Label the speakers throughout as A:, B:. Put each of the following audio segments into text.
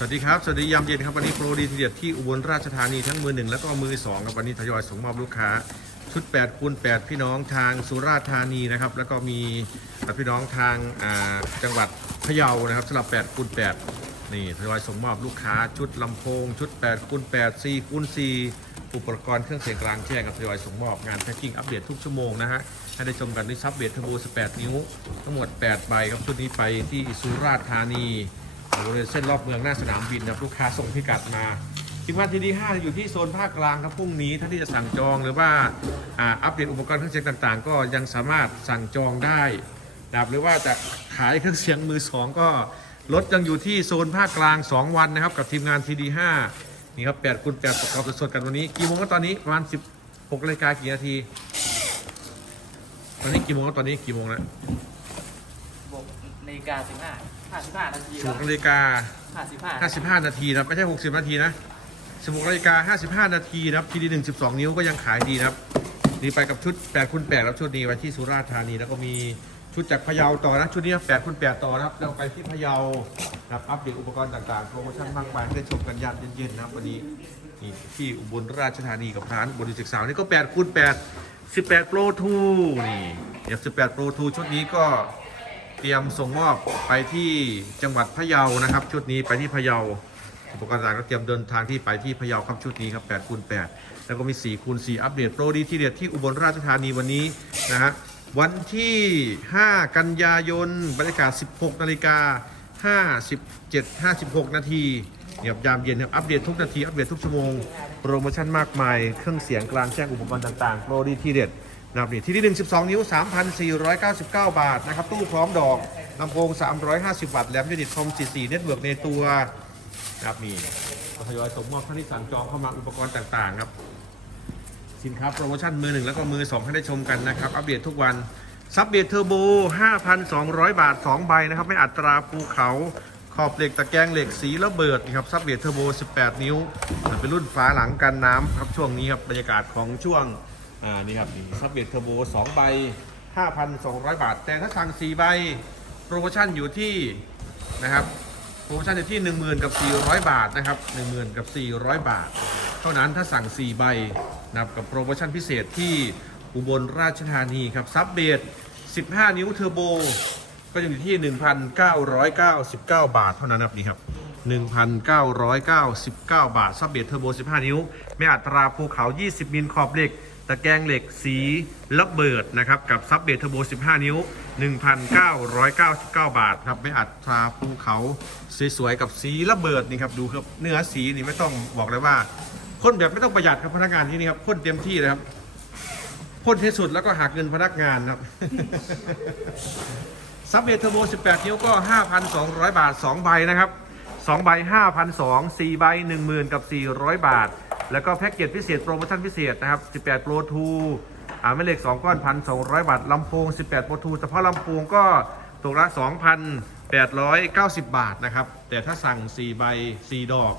A: สวัสดีครับ สวัสดียามเย็นครับวันนี้โปรดีทีเด็ดที่อุบลราชธานีทั้งมือหนึ่งแล้วก็มือสองครับวันนี้ทยอยส่งมอบลูกค้า ชุด8คูณ8พี่น้องทางสุราษฎร์ธานีนะครับแล้วก็มีพี่น้องทางจังหวัดพะเยานะครับสำหรับ8คูณ8นี่ทยอยส่งมอบลูกค้าชุดลำโพง ชุด8คูณ8 4คูณ4อุปกรณ์เครื่องเสียงกลางแจ้งกับทยอยส่งมอบงานแพ็คกิ้งอัปเดตทุกชั่วโมงนะฮะให้ได้ชมกันด้วยซับเบทเทอร์โบ18 นิ้ว ทั้งหมด 8 ใบครับชุดนี้ไปที่สุราษฎร์ธานี บริเวณเส้นรอบเมืองหน้าสนามบินนะครับลูกค้าส่งพิกัดมาทีมงานทีดี5อยู่ที่โซนภาคกลางครับพรุ่งนี้ถ้าที่จะสั่งจองหรือว่าอ,อัปเดตอุปกรณ์เครื่องเสียงต่างๆ ก็ยังสามารถสั่งจองได้นะครับหรือว่าจะขายเครื่องเสียงมือสองก็รถยังอยู่ที่โซนภาคกลาง 2 วันนะครับ กับทีมงานทีดี5นี่ครับ8คูณ8ปดประกอบสดๆกันวันนี้กี่โมงก็ตอนนี้ประมาณ16นาฬิกากี่นาทีตอนนี้กี่โมงแล้วตอนนี้กี่โมงแล้ว
B: นาฬิกาสิบห้าห้าสิบห้านาที
A: 16นาฬิกา
B: ห้าสิบห้า
A: 55นาทีนะครับไม่ใช่60นาทีนะ16นาฬิกา55นาทีนะครับทีดี1 12นิ้วก็ยังขายดีนะครับนี่ไปกับชุด8คูณ8แล้วชุดนี้ไว้ที่สุราษฎร์ธานีแล้วก็มีชุดจากพะเยาต่อนะชุดนี้8คูณ8ต่อนะครับแล้วไปที่พะเยานะครับอัปเดตอุปกรณ์ต่างๆโปรโมชั่นมากมายให้ได้ชมกันยามเย็นๆนะครับวันนี้นี่ที่อุบลราชธานีกับร้านบริศึกษานี่ก็8คูณ8 18 Pro 2นี่เดี๋ยว18 Pro 2ชุดนี้ก็ เตรียมส่งมอบไปที่จังหวัดพะเยานะครับ ชุดนี้ไปที่พะเยาอุปกรณ์ต่างก็เตรียมเดินทางที่ไปที่พะเยาครับชุดนี้ครับ8คูณ8แล้วก็มี4คูณ4อัปเดตโปรดีที่เด็ดที่อุบลราชธานีวันนี้นะฮะวันที่ 5 กันยายนบรรยากาศ 16 นาฬิกา57 56 นาทีเนี่ยยามเย็นครับอัปเดตทุกนาที อัปเดตทุกชั่วโมง โปรโมชั่นมากมาย เครื่องเสียงกลางแจ้งอุปกรณ์ต่างๆ โปรดีที่เด็ด นะครับนี่ที่ที่ 1 12 นิ้ว 3,499 บาทนะครับตู้พร้อมดอกลำโพง 350 วัตต์แหลมยูนิตคอม44เน็ตเวิร์กในตัวนะครับนี่ทยอยส่งมอบท่านที่สั่งจองเข้ามาอุปกรณ์ต่างๆครับสินค้าโปรโมชั่นมือหนึ่งแล้วก็มือสองให้ได้ชมกันนะครับ อัปเดตทุกวัน ซับเบทเทอร์โบ 5,200 บาท 2 ใบนะครับ ไม่อัตราภูเขาขอบเหล็กตะแกรงเหล็กสีระเบิดนะครับซับเบทเทอร์โบ 18 นิ้ว เป็นรุ่นฝาหลังกันน้ำครับช่วงนี้ครับบรรยากาศของช่วง อ่านี่ครับนี่ซับเบทเทอร์โบ2ใบ5,200 บาท แต่ถ้าสั่ง4ใบโปรโมชั่นอยู่ที่นะครับโปรโมชั่นอยู่ที่ 10,000 กับ 400 บาทนะครับ10,000 กับ 400 บาท เท่านั้นถ้าสั่ง 4 ใบนะครับกับโปรโมชั่นพิเศษที่อุบลราชธานีครับซับเบด15 นิ้วเทอร์โบ ก็อยู่ที่ 1,999 บาทเท่านั้นครับนี่ครับ 1,999 บาทซับเบดเทอร์โบ 15 นิ้วไม่อัตราภูเขา 20 มิลขอบเหล็ก ตะแกรงเหล็กสีระเบิดนะครับ กับซับเบดเทอร์โบ 15 นิ้ว 1,999 บาทครับไม่อัตราภูเขาสวยๆกับสีระเบิดนี่ครับดูครับเนื้อสีนี่ไม่ต้องบอกเลยว่าพ่นแบบไม่ต้องประหยัดครับพนักงานที่นี่ครับพ่นเต็มที่เลยครับพ่นที่สุดแล้วก็หักเงินพนักงานครับซับเบทเทอร์โบ 18 นิ้วก็ 5,200 บาท 2 ใบนะครับ 2ใบ5,200 4ใบ10,000 กับ 400 บาท แล้วก็แพ็กเกจพิเศษโปรโมชั่นพิเศษนะครับ 18 Pro 2อ่าแม่เหล็ก 2 ก้อน 1,200 บาทลำโพง 18 Pro 2เฉพาะลำโพงก็ตกละ 2,890 บาทนะครับ แต่ถ้าสั่ง 4 ใบ 4 ดอก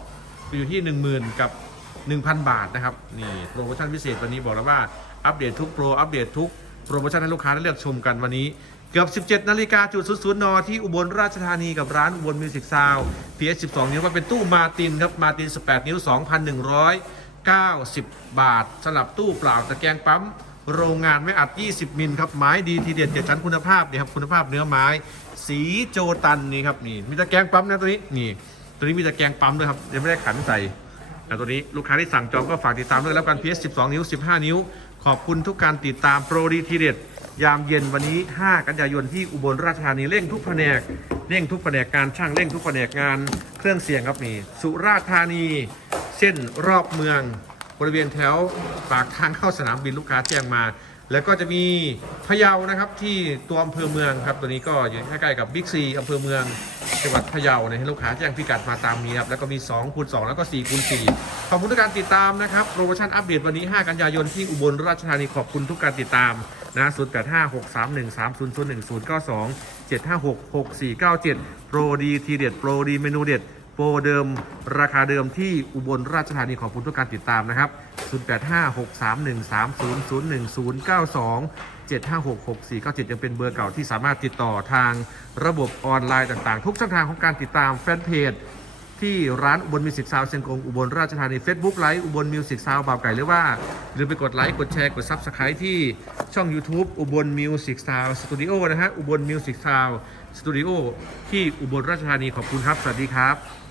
A: อยู่ที่ 10,000 กับ 1,000 บาทนะครับ นี่โปรโมชั่นพิเศษวันนี้บอกแล้วว่าอัปเดตทุกโปรอัปเดตทุกโปรโมชั่นให้ลูกค้าได้เลือกชมกันวันนี้ เกือบ 17 นาฬิกาจุด00นย์นที่อุบลราชธานีกับร้านอุบลมิวสิกซาว PS 12 นิ้วก็เป็นตู้มาตินครับ มาติน 18 นิ้ว 2,190 บาทสำหรับตู้เปล่าตะแกรงปั๊ม โรงงานไม่อัด 20 มิลครับไม้ดีทีเด็ดเจ็ดชั้นคุณภาพนี่ครับคุณภาพเนื้อไม้ สีโจตันนี่ครับนี่มีตะแกรงปั๊มนะตัวนี้นี่ตัวนี้มีตะแกรงปั๊มด้วยครับยังไม่ได้ขันใส่แต่ตัวนี้ลูกค้าที่สั่งจองก็ฝากติดตามด้วยแล้วกัน PS 12 นิ้ว 15 นิ้ว ขอบคุณทุกการติดตามโปรดีทีเด็ดยามเย็นวันนี้ 5 กันยายนที่อุบลราชธานีเร่งทุกแผนกเร่งทุกแผนกการช่างเร่งทุกแผนกงานเครื่องเสียงครับนี่สุราษฎร์ธานี เส้นรอบเมือง บริเวณแถวปากทางเข้าสนามบินลูกค้าแจ้งมา แล้วก็จะมีพะเยานะครับที่ตัวอำเภอเมืองครับ ตัวนี้ก็อยู่ใกล้ๆกับบิ๊กซีอำเภอเมืองจังหวัดพะเยาเนะให้ลูกค้าแจ้งพิกัดมาตามนี้ครับแล้วก็มี2คูณ2แล้วก็4คูณ4ขอบคุณทุกการติดตามนะครับโปรโมชั่นอัปเดตวันนี้ 5 กันยายนที่อุบลราชธานีขอบคุณทุกการติดตามนะ0 8 5 6 3 1 3 0 0 1 0 9 2 7 5 6 6 4 9 7 โปรดีทีเด็ดโปรดีเมนูเด็ดโปรเดิมราคาเดิมที่อุบลราชธานีขอบคุณทุกการติดตามนะครับ 0856313001 092 7566497 ยังเป็นเบอร์เก่าที่สามารถติดต่อทางระบบออนไลน์ต่างๆ ทุกช่องทางของการติดตามแฟนเพจที่ร้านอุบลมิวสิกซาวเชียงกงอุบลราชธานี Facebook ไลฟ์อุบลมิวสิกซาวบ่าวไก่หรือว่าหรือไปกดไลค์กดแชร์กด Subscribe ที่ช่อง YouTube อุบลมิวสิกซาวสตูดิโอนะฮะอุบลมิวสิกซาวสตูดิโอที่อุบลราชธานีขอบคุณครับ สวัสดีครับ